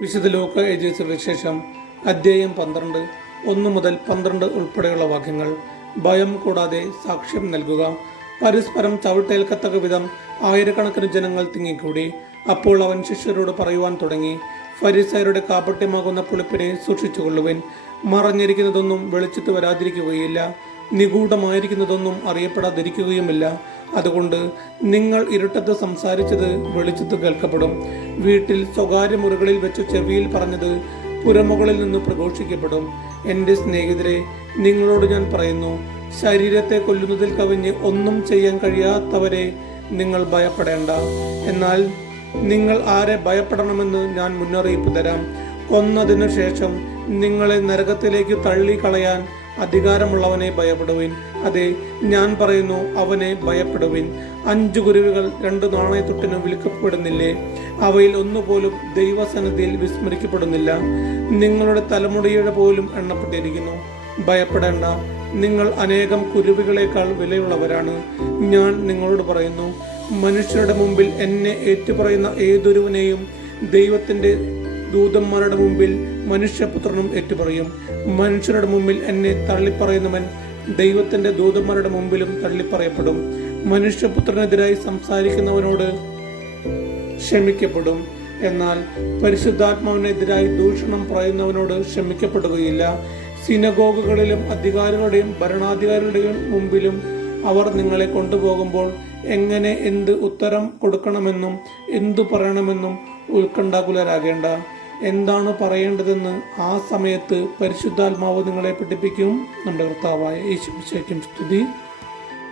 വിശുദ്ധ ലൂക്ക എഴുതിയ സുവിശേഷം അധ്യായം 12 1 മുതൽ 12 ഉൾപ്പെടെയുള്ള വാക്യങ്ങൾ. ഭയം കൂടാതെ സാക്ഷ്യം നൽകുക. പരസ്പരം ചവിട്ടേൽക്കത്തക്ക വിധം ആയിരക്കണക്കിന് ജനങ്ങൾ തിങ്ങിക്കൂടി. അപ്പോൾ അവൻ ശിഷ്യരോട് പറയുവാൻ തുടങ്ങി, ഫരിസയരുടെ കാപട്യമാകുന്ന പുളിപ്പിനെ സൂക്ഷിച്ചുകൊള്ളുവിൻ. മറഞ്ഞിരിക്കുന്നതൊന്നും വെളിച്ചത്ത് വരാതിരിക്കുകയില്ല, നിഗൂഢമായിരിക്കുന്നതൊന്നും അറിയപ്പെടാതിരിക്കുകയുമില്ല. അതുകൊണ്ട് നിങ്ങൾ ഇരുട്ടത്ത് സംസാരിച്ചത് വെളിച്ചത്ത് കേൾക്കപ്പെടും, വീട്ടിൽ സ്വകാര്യ മുറികളിൽ വെച്ച് ചെവിയിൽ പറഞ്ഞത് പുരമുകളിൽ നിന്ന് പ്രഘോഷിക്കപ്പെടും. എൻ്റെ സ്നേഹിതരെ, നിങ്ങളോട് ഞാൻ പറയുന്നു, ശരീരത്തെ കൊല്ലുന്നതിൽ കവിഞ്ഞ് ഒന്നും ചെയ്യാൻ കഴിയാത്തവരെ നിങ്ങൾ ഭയപ്പെടേണ്ട. എന്നാൽ നിങ്ങൾ ആരെ ഭയപ്പെടണമെന്ന് ഞാൻ മുന്നറിയിപ്പ് തരാം. കൊന്നതിനു ശേഷം നിങ്ങളെ നരകത്തിലേക്ക് തള്ളിക്കളയാൻ അധികാരമുള്ളവനെ ഭയപ്പെടുവിൻ. അതെ, ഞാൻ പറയുന്നു, അവനെ ഭയപ്പെടുവിൻ. 5 കുരുവികൾ 2 നാണയത്തുട്ടിന് വിൽക്കപ്പെടുന്നില്ലേ? അവയിൽ ഒന്നുപോലും ദൈവസന്നിധിയിൽ വിസ്മരിക്കപ്പെടുന്നില്ല. നിങ്ങളുടെ തലമുടിയുടെ പോലും എണ്ണപ്പെട്ടിരിക്കുന്നു. ഭയപ്പെടേണ്ട, നിങ്ങൾ അനേകം കുരുവികളെക്കാൾ വിലയുള്ളവരാണ്. ഞാൻ നിങ്ങളോട് പറയുന്നു, മനുഷ്യരുടെ മുമ്പിൽ എന്നെ ഏറ്റുപറയുന്ന ഏതൊരുവനെയും ദൈവത്തിന്റെ ദൂതന്മാരുടെ മുമ്പിൽ മനുഷ്യപുത്രനും ഏറ്റുപറയും. മനുഷ്യരുടെ മുമ്പിൽ എന്നെ തള്ളിപ്പറയുന്നവൻ ദൈവത്തിന്റെ ദൂതന്മാരുടെ മുമ്പിലും തള്ളിപ്പറയപ്പെടും. മനുഷ്യപുത്രനെതിരായി സംസാരിക്കുന്നവനോട് ക്ഷമിക്കപ്പെടും, എന്നാൽ പരിശുദ്ധാത്മാവിനെതിരായി ദൂഷണം പറയുന്നവനോട് ക്ഷമിക്കപ്പെടുകയില്ല. സിനഗോഗുകളിലും അധികാരികളുടെയും ഭരണാധികാരികളുടെയും മുമ്പിലും അവർ നിങ്ങളെ കൊണ്ടുപോകുമ്പോൾ എങ്ങനെ എന്ത് ഉത്തരം കൊടുക്കണമെന്നും എന്തു പറയണമെന്നും ഉത്കണ്ഠാകുലരാകേണ്ട. എന്താണ് പറയേണ്ടതെന്ന് ആ സമയത്ത് പരിശുദ്ധാത്മാവ് നിങ്ങളെ പഠിപ്പിക്കും. നമ്മുടെ കർത്താവായ യേശുമിശിഹായ്ക്കും സ്തുതി.